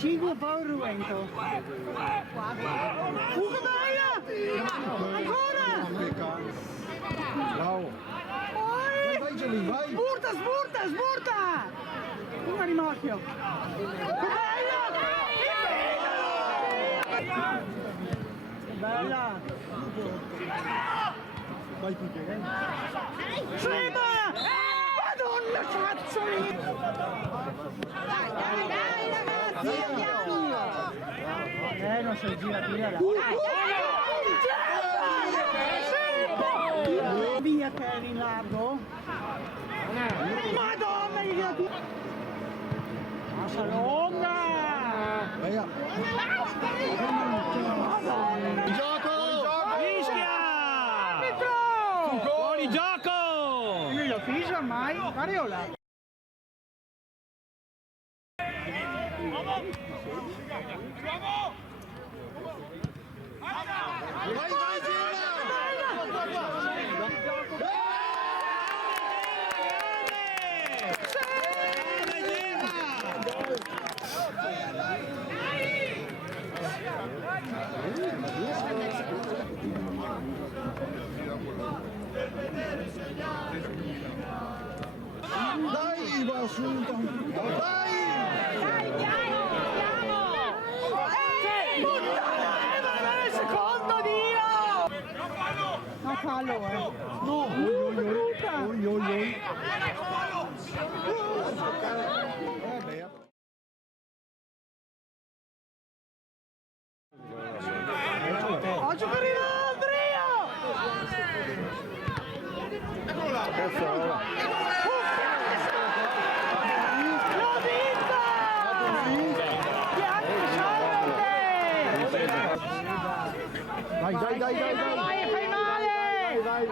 5 poi il Veneto. Che bella! Ancora! Bravo! Vai Gianni, vai! Sburta! Una rimorchio! Che bella! Vai Pique, Scema! Madonna cazzo! Dai ragazzi, andiamo! Non si gira via là. Via Kevin largo. Madonna, gli dà più. Massa lunga! In gioco! Fischia! Fuori gioco! Lui lo fischia ormai, Variola. Dai, va su! Dai! Secondo Dio! No fallo, No! Oggi per il Andrea! L'ho vinta! Piatti Sarmede! Dai! Vai, fai male! Vai!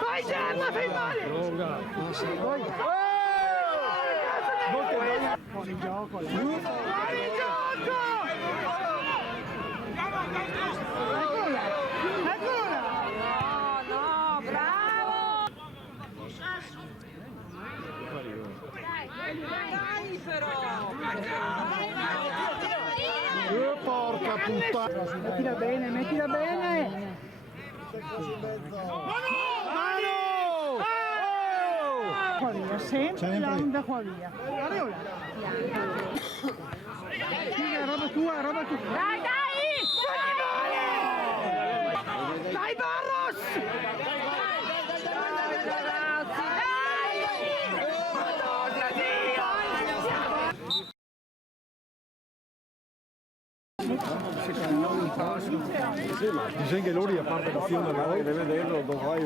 Vai Gemma, fai male! Fuori gioco! Eccola! No, bravo! Dai però! Porca puttana! Mettila bene! Qua via, sempre l'anda qua via. Variola! Roba tua! Dai! Dai Barros! Sì, ma dicen che loro a parte da fiume, deve vederlo, dovrai